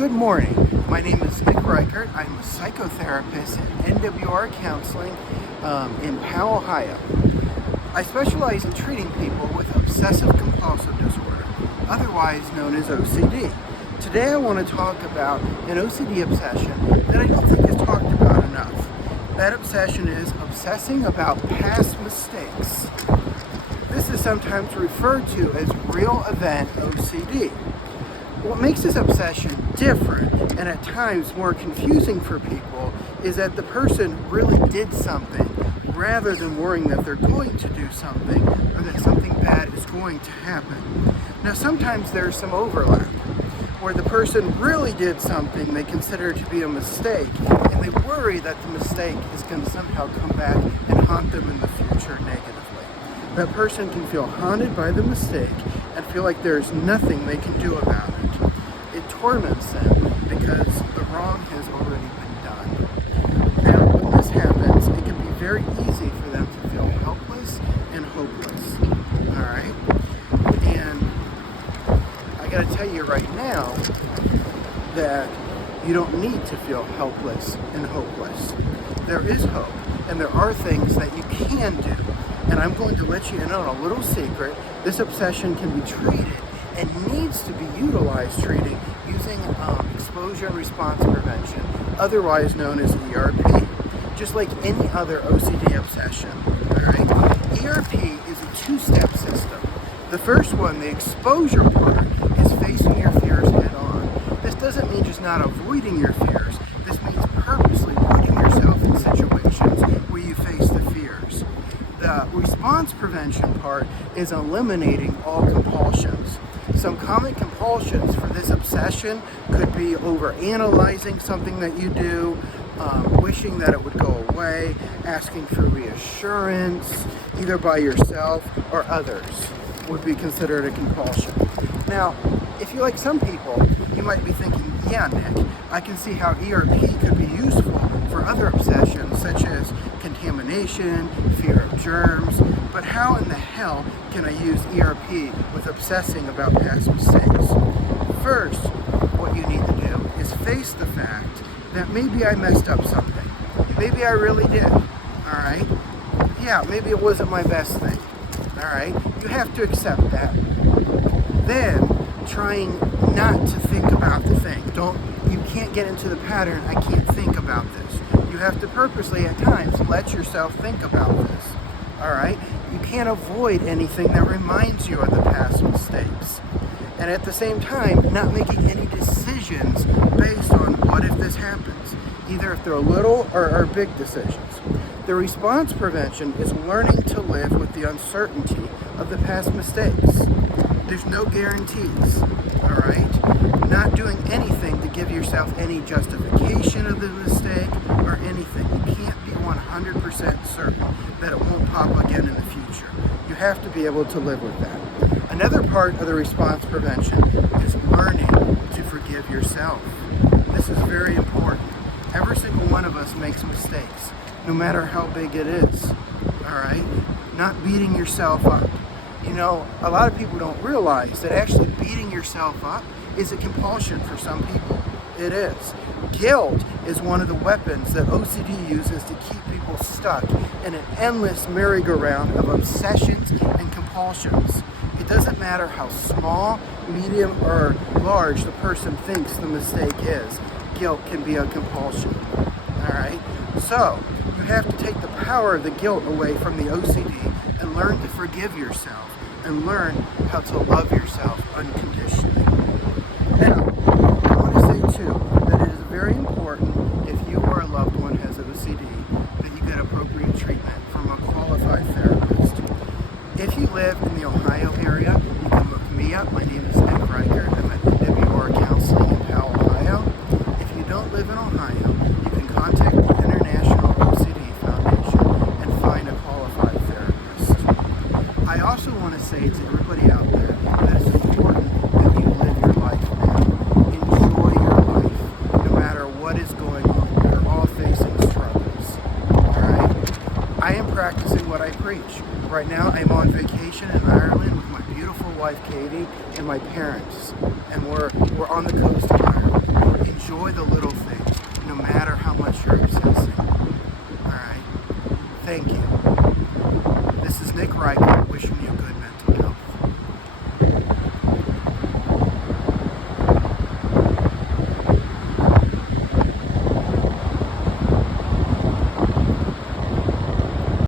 Good morning. My name is Nick Reichert. I'm a psychotherapist at NWR Counseling in Powell, Ohio. I specialize in treating people with obsessive compulsive disorder, otherwise known as OCD. Today I want to talk about an OCD obsession that I don't think is talked about enough. That obsession is obsessing about past mistakes. This is sometimes referred to as real event OCD. What makes this obsession different and at times more confusing for people is that the person really did something rather than worrying that they're going to do something or that something bad is going to happen. Now sometimes there's some overlap where the person really did something they consider to be a mistake and they worry that the mistake is going to somehow come back and haunt them in the future negatively. That person can feel haunted by the mistake and feel like there's nothing they can do about it. It torments them because the wrong has already been done. Now, when this happens, it can be very easy for them to feel helpless and hopeless. Alright? And I gotta tell you right now that you don't need to feel helpless and hopeless. There is hope, and there are things that you can do. And I'm going to let you in on a little secret. This obsession can be treated and needs to be utilized treating using exposure and response prevention, otherwise known as ERP, just like any other OCD obsession. All right? ERP is a two-step system. The first one, the exposure part, is facing your fears head on. This doesn't mean just not avoiding your fears. This means purposely putting yourself in situations where you face the fears. The response prevention part is eliminating all compulsions. Some common compulsions for this obsession could be overanalyzing something that you do, wishing that it would go away, asking for reassurance, either by yourself or others, would be considered a compulsion. Now, if you're like some people, you might be thinking, yeah, Nick, I can see how ERP could be useful for other obsessions such as contamination, fear of germs, but how in the hell can I use ERP with obsessing about past mistakes? First, what you need to do is face the fact that maybe I messed up something. Maybe I really did, alright? Yeah, maybe it wasn't my best thing, alright? You have to accept that. Then, trying not to think about the thing. You can't get into the pattern, I can't think about this. You have to purposely at times let yourself think about this. Alright? You can't avoid anything that reminds you of the past mistakes. And at the same time, not making any decisions based on what if this happens, either if they're little or big decisions. The response prevention is learning to live with the uncertainty of the past mistakes. There's no guarantees, alright? Not doing anything to give yourself any justification of the mistake or anything. You can't be 100% certain that it won't pop again in the future. You have to be able to live with that. Another part of the response prevention is learning to forgive yourself. This is very important. Every single one of us makes mistakes, no matter how big it is, alright? Not beating yourself up. You know, a lot of people don't realize that actually beating yourself up is a compulsion for some people. It is. Guilt is one of the weapons that OCD uses to keep people stuck in an endless merry-go-round of obsessions and compulsions. It doesn't matter how small, medium, or large the person thinks the mistake is. Guilt can be a compulsion. Alright? So, you have to take the power of the guilt away from the OCD and learn to forgive yourself and learn how to love yourself unconditionally. Now, I want to say too that it is very important if you or a loved one has OCD that you get appropriate treatment from a qualified therapist. If you live in the Ohio area, you can look me up. My name is Nick Reichert. I'm at NWR Counseling in Powell, Ohio. If you don't live in Ohio, you can contact the International OCD Foundation and find a qualified therapist. I also want to say to everybody out there that it's important that you live your life now. Enjoy your life, no matter what is going on. We're all facing struggles. Alright? I am practicing what I preach. Right now I'm on vacation in Ireland with my beautiful wife Katie and my parents. And we're on the coast of Ireland. enjoy the little things, no matter how much you're obsessing. All right? Thank you. This is Nick Reichert wishing you good night.